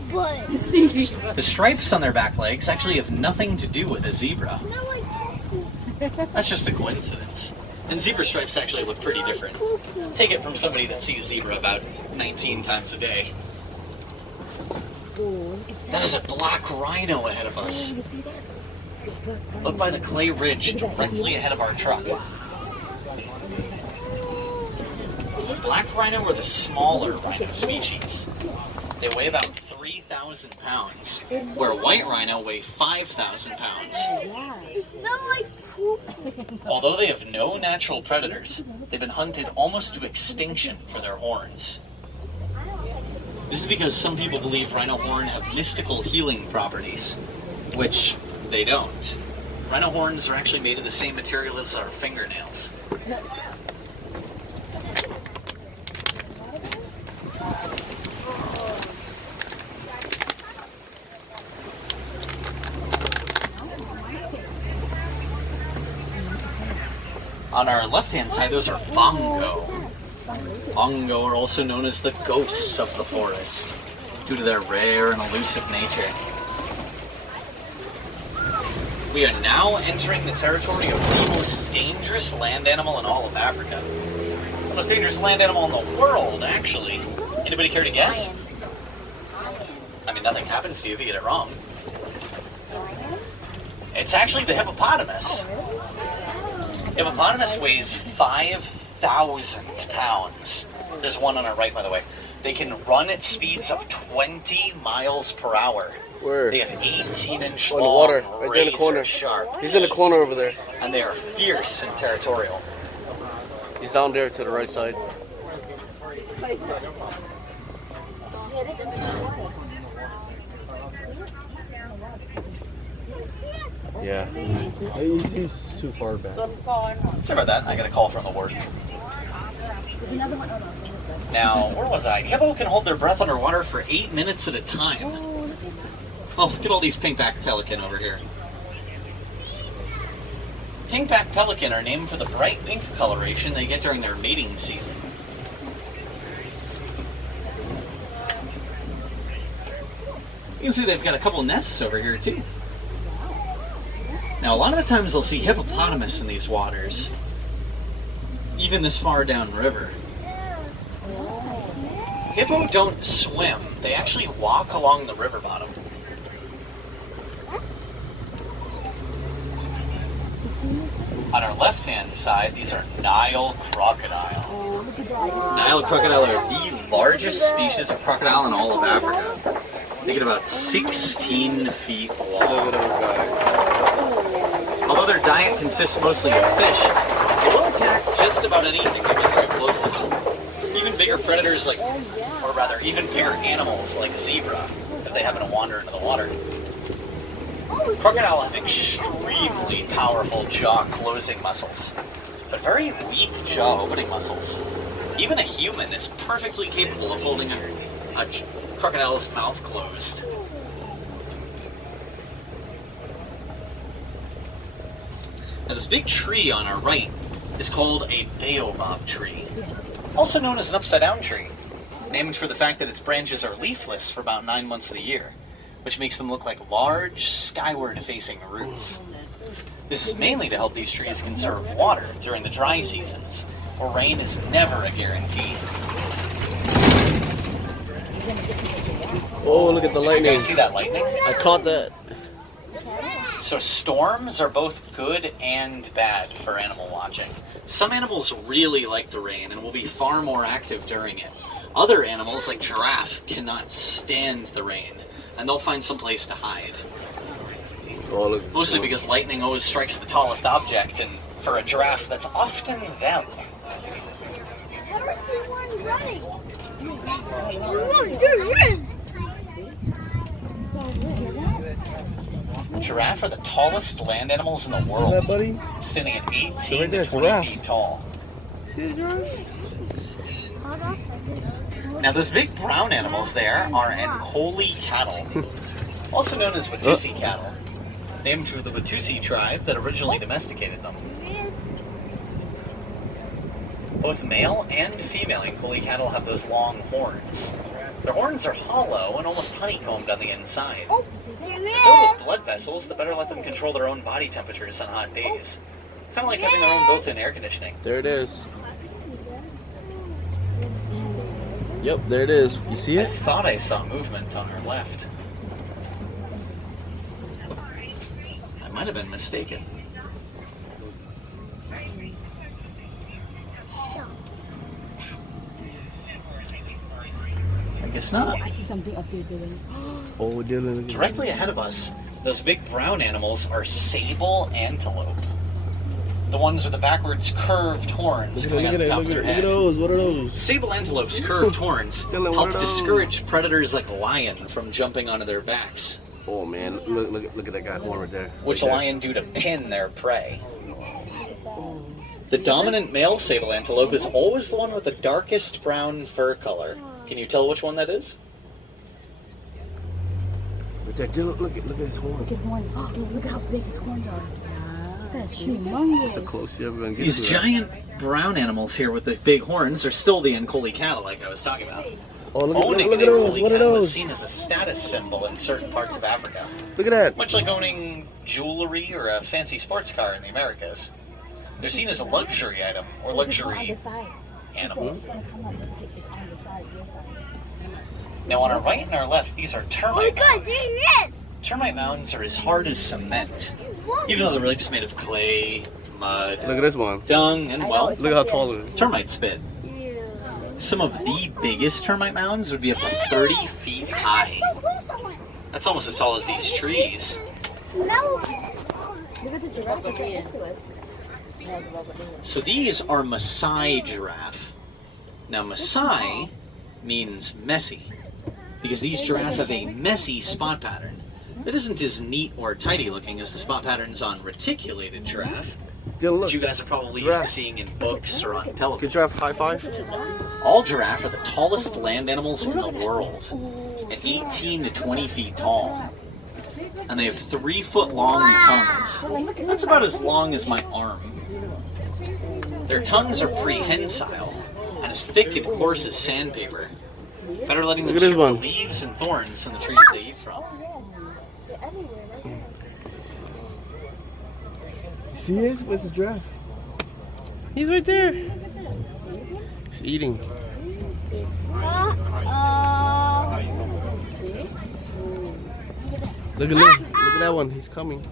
stinky butt. The stripes on their back legs actually have nothing to do with a zebra. That's just a coincidence. And zebra stripes actually look pretty different. Take it from somebody that sees zebra about 19 times a day. That is a black rhino ahead of us. Look by the clay ridge directly ahead of our truck. Black rhino are the smaller rhino species. They weigh about 3,000 pounds, where white rhino weigh 5,000 pounds. It's not like poop. Although they have no natural predators, they've been hunted almost to extinction for their horns. This is because some people believe rhino horn have mystical healing properties, which they don't. Rhino horns are actually made of the same material as our fingernails. On our left-hand side, those are bongo. Bongo are also known as the ghosts of the forest, due to their rare and elusive nature. We are now entering the territory of the most dangerous land animal in all of Africa. The most dangerous land animal in the world, actually. Anybody care to guess? I mean, nothing happens to you if you get it wrong. It's actually the hippopotamus. Hippopotamus weighs 5,000 pounds. There's one on our right, by the way. They can run at speeds of 20 miles per hour. Where? They have 18-inch in the long, water, right there in the corner. razor-sharp He's in the teeth, corner over there. and they are fierce and territorial. He's down there to the right side. Yeah. He's too far back. Sorry about that. I got a call from the ward. Now, where was I? Hippo can hold their breath underwater for 8 minutes at a time. Oh, look at all these pink-back pelican over here. Pink-back pelican are named for the bright pink coloration they get during their mating season. You can see they've got a couple nests over here, too. Now, a lot of the times they'll see hippopotamus in these waters, even this far downriver. Hippo don't swim. They actually walk along the river bottom. On our left-hand side, these are Nile crocodile. Nile crocodile are the largest species of crocodile in all of Africa. They get about 16 feet long. Although their diet consists mostly of fish, they will attack just about anything that gets too close to them. Even bigger predators like, or rather, even bigger animals like zebra, if they happen to wander into the water. Crocodile have extremely powerful jaw closing muscles, but very weak jaw opening muscles. Even a human is perfectly capable of holding a crocodile's mouth closed. Now this big tree on our right is called a baobab tree, also known as an upside-down tree, named for the fact that its branches are leafless for about 9 months of the year, which makes them look like large, skyward-facing roots. This is mainly to help these trees conserve water during the dry seasons, where rain is never a guarantee. Oh, look at the Did you lightning. guys see that lightning? I caught that. So storms are both good and bad for animal watching. Some animals really like the rain and will be far more active during it. Other animals, like giraffe, cannot stand the rain, and they'll find some place to hide. Oh, look. Mostly because lightning always strikes the tallest object, and for a giraffe, that's often them. Never seen one running. Look, there is. Giraffe are the tallest land animals in the world, that, buddy? standing at 18 Right there, to 20 giraffe. feet tall. See the giraffe? Now those big brown animals there are Ankole cattle, also known as Watusi cattle, named for the Watusi tribe that originally domesticated them. Both male and female Ankole cattle have those long horns. Their horns are hollow and almost honeycombed on the inside. Oh, there Filled is. with blood vessels that better let them control their own body temperatures on hot days. Kind of like having their own built-in air conditioning. There it is. Yep, there it is. You see I it? thought I saw movement on our left. I might have been mistaken. I guess not. I see something up there, Dylan. Oh, Dylan. look at Directly ahead of us, those big brown animals are sable antelope. The ones with the backwards curved horns that. coming out the top of their Look at head. those. What are those? Sable antelope's curved horns Dylan, what help are those? discourage predators like lion from jumping onto their backs. Oh man, look at that guy horn right there. Which Right there. lion do to pin their prey. The dominant male sable antelope is always the one with the darkest brown fur color. Can you tell which one that is? Right there, Dylan, look at his horn. Look at horn. Oh, look at how big his horns are. That's humongous. That's the closest you ever gonna get These to that. giant brown animals here with the big horns are still the Ankole cattle like I was talking about. Oh, look Owning at the those. Ankole What are cattle is those? seen as a status symbol in certain parts of Africa. Look at that. Much like owning jewelry or a fancy sports car in the Americas. They're seen as a luxury item or On luxury the side. animal. It's gonna come up. It's on the side, your side. Now on our right and our left, these are Oh my termite God, mounds. there it is. Termite mounds are as hard as cement, even though they're really just made of clay, mud, Look at this one. dung, and, I know, well, it's Look how tall it is. termite spit. Some of the biggest termite mounds would be up to 30 feet high. So close to one. That's almost as tall as these trees. No. Look at the giraffe that's right next to us. So these are Maasai giraffe. Now Maasai means messy, because these giraffe have a messy spot pattern that isn't as neat or tidy looking as the spot patterns on reticulated giraffe, Dylan, which you look. guys are probably used to Giraffe. seeing in books or on Good television. giraffe, high five. All giraffe are the tallest land animals in the world, at 18 to 20 feet tall. And they have 3-foot long tongues. That's about as long as my arm. Their tongues are prehensile and as thick and coarse as sandpaper. Better letting them Look at this strip the one. leaves and thorns from the trees they eat from. See it? Where's the giraffe? He's right there. He's eating. Look at that one. He's coming.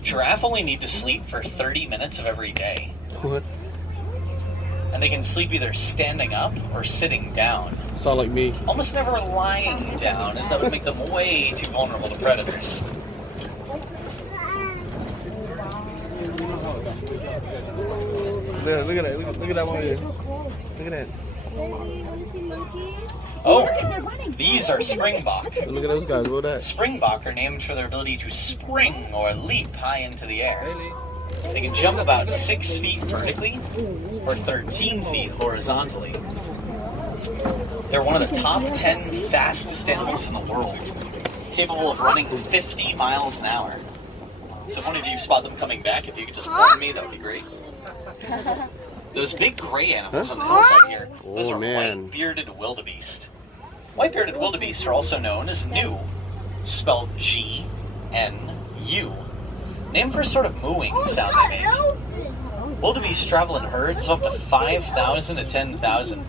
Giraffe only need to sleep for 30 minutes of every day. What? And they can sleep either standing up or sitting down. Sound like me. Almost never lying down, as that would make them way too vulnerable to predators. Look at that. Look at that one. There. Look at that. Oh, these are springbok. Look at those guys. What that? Springbok are named for their ability to spring or leap high into the air. They can jump about 6 feet vertically or 13 feet horizontally. They're one of the top 10 fastest animals in the world, capable of running 50 miles an hour. So if one of you spot them coming back, if you could just warn me, that would be great. Those big gray animals on the hillside here, those Oh, are man. white-bearded wildebeest. White-bearded wildebeest are also known as gnu, spelled G-N-U, named for a sort of mooing sound they make. Wildebeest travel in herds of up to 5,000 to 10,000,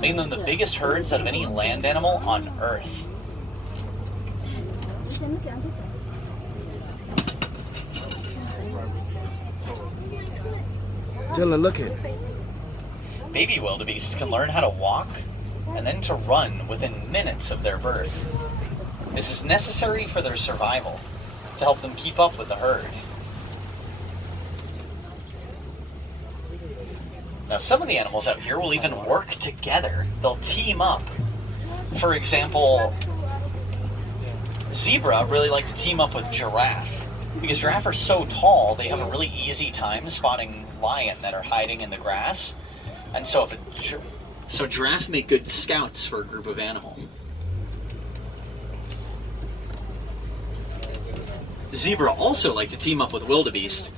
making them the biggest herds out of any land animal on Earth. Dylan, look at. Baby wildebeest can learn how to walk and then to run within minutes of their birth. This is necessary for their survival, to help them keep up with the herd. Now, some of the animals out here will even work together. They'll team up. For example, zebra really like to team up with giraffe. Because giraffe are so tall, they have a really easy time spotting lion that are hiding in the grass. And so giraffe make good scouts for a group of animal. Zebra also like to team up with wildebeest,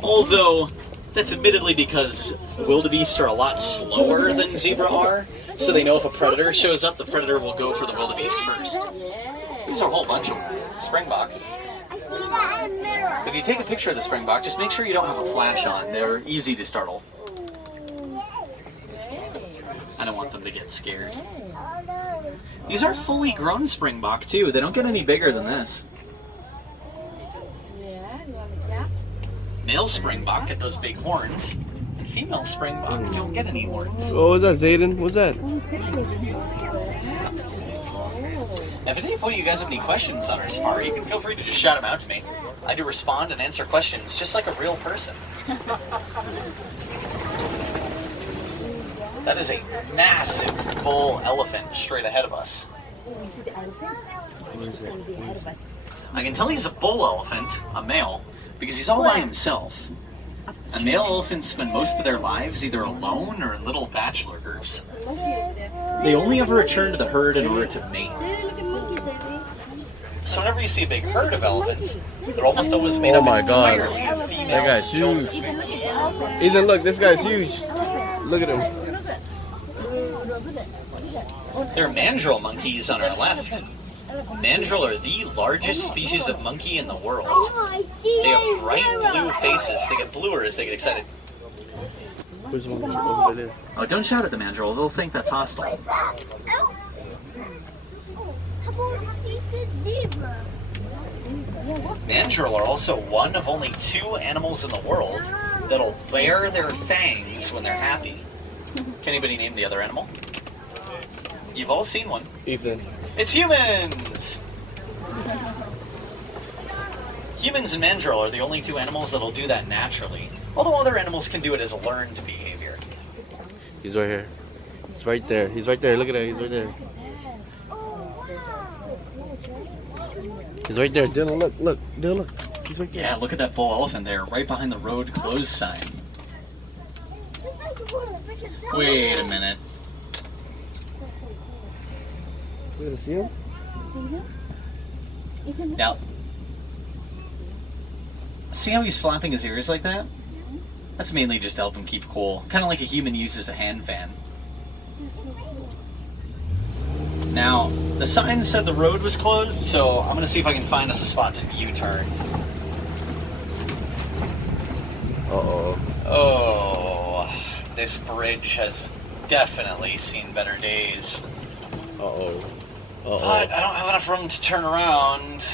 although that's admittedly because wildebeest are a lot slower than zebra are, So they know if a predator shows up, the predator will go for the wildebeest first. These are a whole bunch of springbok. I see that in a mirror. If you take a picture of the springbok, just make sure you don't have a flash on. They're easy to startle. I don't want them to get scared. Oh no. These are fully grown springbok too. They don't get any bigger than this. Male springbok get those big horns, and female springbok don't get any horns. What was that, Zayden? What's that? If at any point you guys have any questions on our safari, you can feel free to just shout them out to me. I do respond and answer questions just like a real person. That is a massive bull elephant straight ahead of us. You see the elephant? He's going to be ahead of us. I can tell he's a bull elephant, a male, because he's all by himself. And male elephants spend most of their lives either alone or in little bachelor groups. They only ever return to the herd in order to mate. Look at monkeys, baby. So whenever you see a big herd of elephants, they're almost always made Oh up my God. entirely of females. That guy's huge. Ethan, look at the elephant. Ethan, look, this guy's huge. Look at him. There are mandrill monkeys on our left. Mandrill are the largest species of monkey in the world. Oh, I see They a have bright mirror. blue faces. They get bluer as they get excited. There's one over there. Oh, don't shout at the mandrill. They'll think that's hostile. Oh. Oh, how about the zebra? Mandrill are also one of only 2 animals in the world that'll bare their fangs when they're happy. Can anybody name the other animal? You've all seen one. Ethan. It's humans! Humans and mandrill are the only 2 animals that'll do that naturally, although other animals can do it as a learned behavior. He's right here. He's right there. He's right there. Look at that. He's right there. He's right there. Dylan, look. Look. Dylan, look. He's right there. Yeah, look at that bull elephant there, right behind the road closed sign. Wait a minute. We're gonna see him? Now, see how he's flapping his ears like that? That's mainly just to help him keep cool. Kind of like a human uses a hand fan. Now, the sign said the road was closed, so I'm going to see if I can find us a spot to U-turn. Uh-oh. Oh, this bridge has definitely seen better days. Uh-oh. But Uh-oh. I don't have enough room to turn around.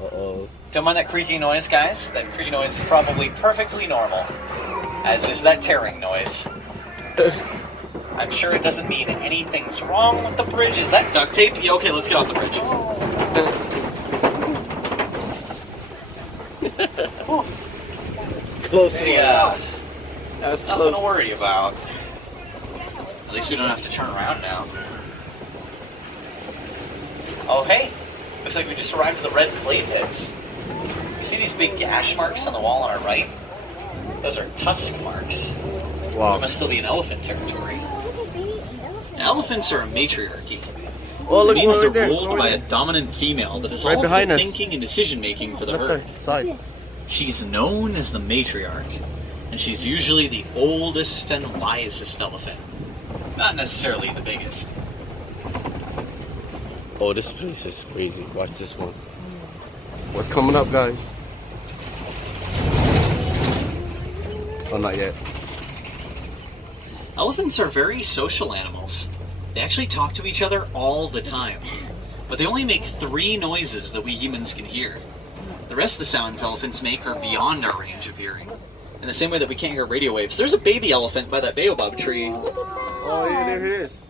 Uh-oh. Don't mind that creaky noise, guys. That creaky noise is probably perfectly normal, as is that tearing noise. I'm sure it doesn't mean anything's wrong with the bridge. Is that duct tape? Yeah, okay, let's get off the bridge. Close. Yeah, That's nothing to close. worry about. At least we don't have to turn around now. Oh, hey. Looks like we just arrived at the red clay pits. You see these big gash marks on the wall on our right? Those are tusk marks. We Wow. must still be in elephant territory. Elephants are a matriarchy. Oh, It look, means one they're right there. ruled One by a right there. dominant female that is Right all of behind the us. thinking and decision making for the Left herd. there, side. She's known as the matriarch, and she's usually the oldest and wisest elephant. Not necessarily the biggest. Oh, this place is crazy. Watch this one. What's coming up, guys? Oh, not yet. Elephants are very social animals. They actually talk to each other all the time. But they only make 3 noises that we humans can hear. The rest of the sounds elephants make are beyond our range of hearing. In the same way that we can't hear radio waves. There's a baby elephant by that baobab tree. Oh, yeah, there he is.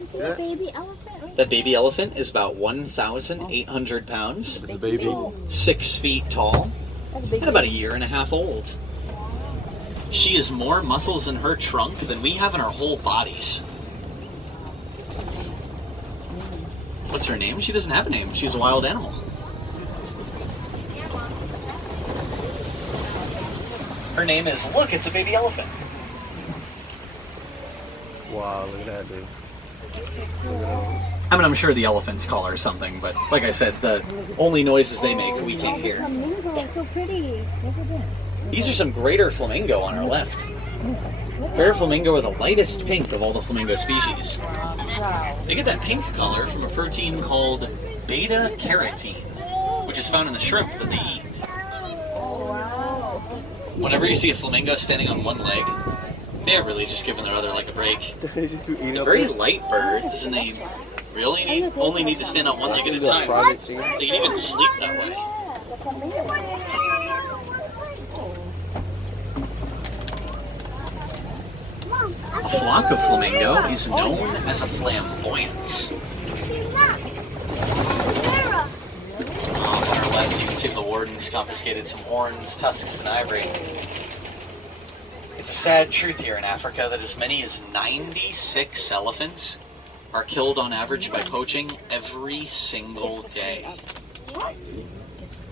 Is it a baby elephant? That baby elephant is about 1,800 pounds, It's a baby. 6 feet tall, That's a big and about a year and a half old. She has more muscles in her trunk than we have in our whole bodies. What's her name? She doesn't have a name. She's a wild animal. Her name is, look, it's a baby elephant. Wow, look at that, dude. I mean, I'm sure the elephants call her something, but like I said, the only noises they make we can't hear. flamingo. It's so pretty. Look at that. These are some greater flamingo on our left. Bear flamingo are the lightest pink of all the flamingo species. They get that pink color from a protein called beta carotene, which is found in the shrimp that they eat. Whenever you see a flamingo standing on one leg, they're really just giving their other leg a break. They're very light birds, and they really only need to stand on one leg at a time. They can even sleep that way. A flock of flamingo is known as a flamboyance. On our left, you can see the wardens confiscated some horns, tusks, and ivory. It's a sad truth here in Africa that as many as 96 elephants are killed on average by poaching every single day.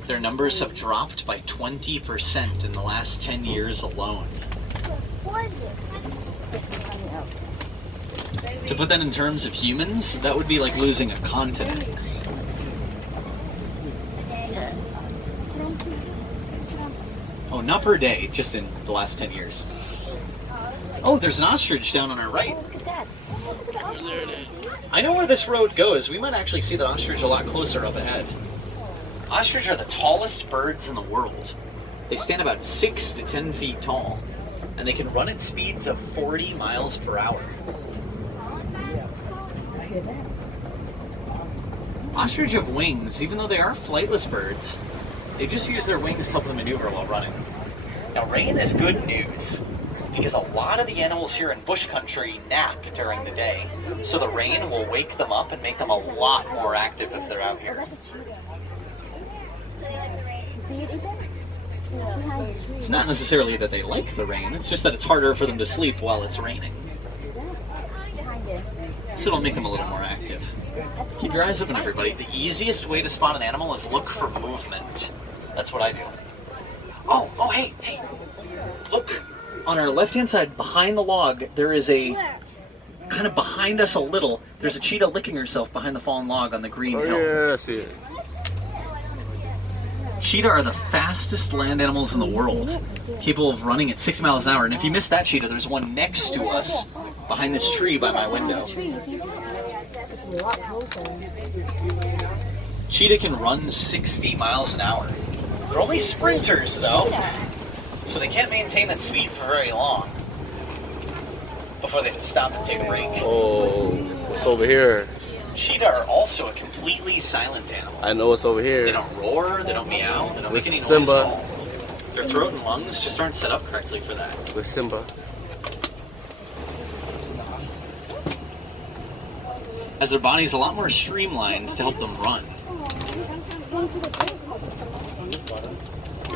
Their numbers have dropped by 20% in the last 10 years alone. To put that in terms of humans, that would be like losing a continent. Oh, not per day, just in the last 10 years. Oh, there's an ostrich down on our right. I know where this road goes. We might actually see the ostrich a lot closer up ahead. Ostrich are the tallest birds in the world. They stand about 6 to 10 feet tall, and they can run at speeds of 40 miles per hour. Ostrich have wings. Even though they are flightless birds, they just use their wings to help them maneuver while running. Now, rain is good news, because a lot of the animals here in bush country nap during the day, so the rain will wake them up and make them a lot more active if they're out here. It's not necessarily that they like the rain, it's just that it's harder for them to sleep while it's raining. So it'll make them a little more active. Keep your eyes open, everybody. The easiest way to spot an animal is look for movement. That's what I do. Oh, hey. Look, on our left-hand side, behind the log, there is a, kind of behind us a little, there's a cheetah licking herself behind the fallen log on the green hill. Yeah, I see it. Cheetah are the fastest land animals in the world, capable of running at 60 miles an hour. And if you missed that cheetah, there's one next to us, behind this tree by my window. Cheetah can run 60 miles an hour. They're only sprinters, though, so they can't maintain that speed for very long before they have to stop and take a break. Oh, what's over here? Cheetah are also a completely silent animal. I know what's over here. They don't roar, they don't meow, they don't make any noise Simba. at all. Their throat and lungs just aren't set up correctly for that. With Simba. As their body's a lot more streamlined to help them run.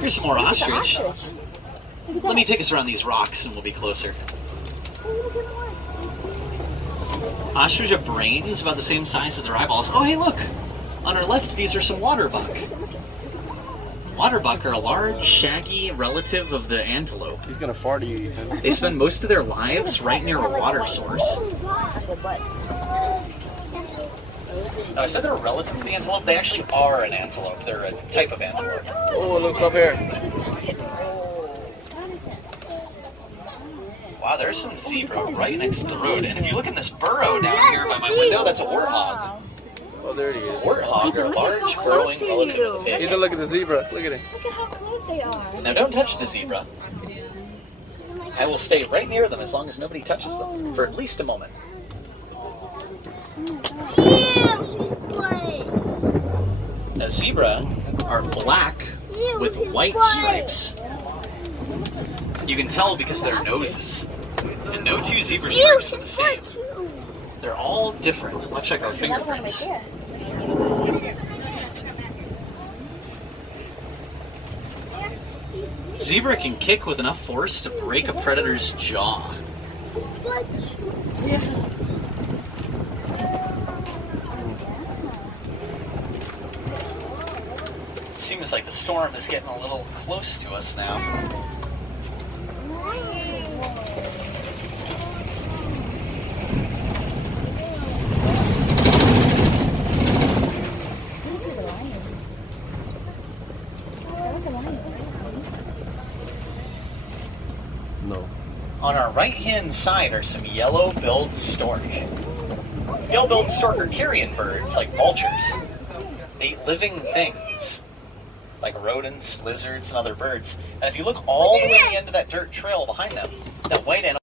Here's some more ostrich. Let me take us around these rocks and we'll be closer. Ostrich have brains about the same size as their eyeballs. Oh, hey, look! On our left, these are some waterbuck. Waterbuck are a large, shaggy relative of the antelope. He's gonna fart at you, Ethan. They spend most of their lives right near a water source. Now, I said they're a relative of the antelope. They actually are an antelope. They're a type of antelope. Oh, look up here. Wow, there's some zebra right next to the road. And if you look in this burrow down here by my window, that's a warthog. Oh, there he is. Warthog are large, burrowing relative of the pig. Ethan, look at the zebra. Look at it. Look at how close they are. Now, don't touch the zebra. I will stay right near them as long as nobody touches them for at least a moment. Now, zebra are black with white stripes. You can tell because of their noses. And no two zebra stripes are the same. They're all different, much like our fingerprints. Zebra can kick with enough force to break a predator's jaw. Seems like the storm is getting a little close to us now. No. On our right-hand side are some yellow-billed stork. Yellow-billed stork are carrion birds, like vultures. They eat living things, like rodents, lizards, and other birds. And if you look all the way to the end of that dirt trail behind them, that white animal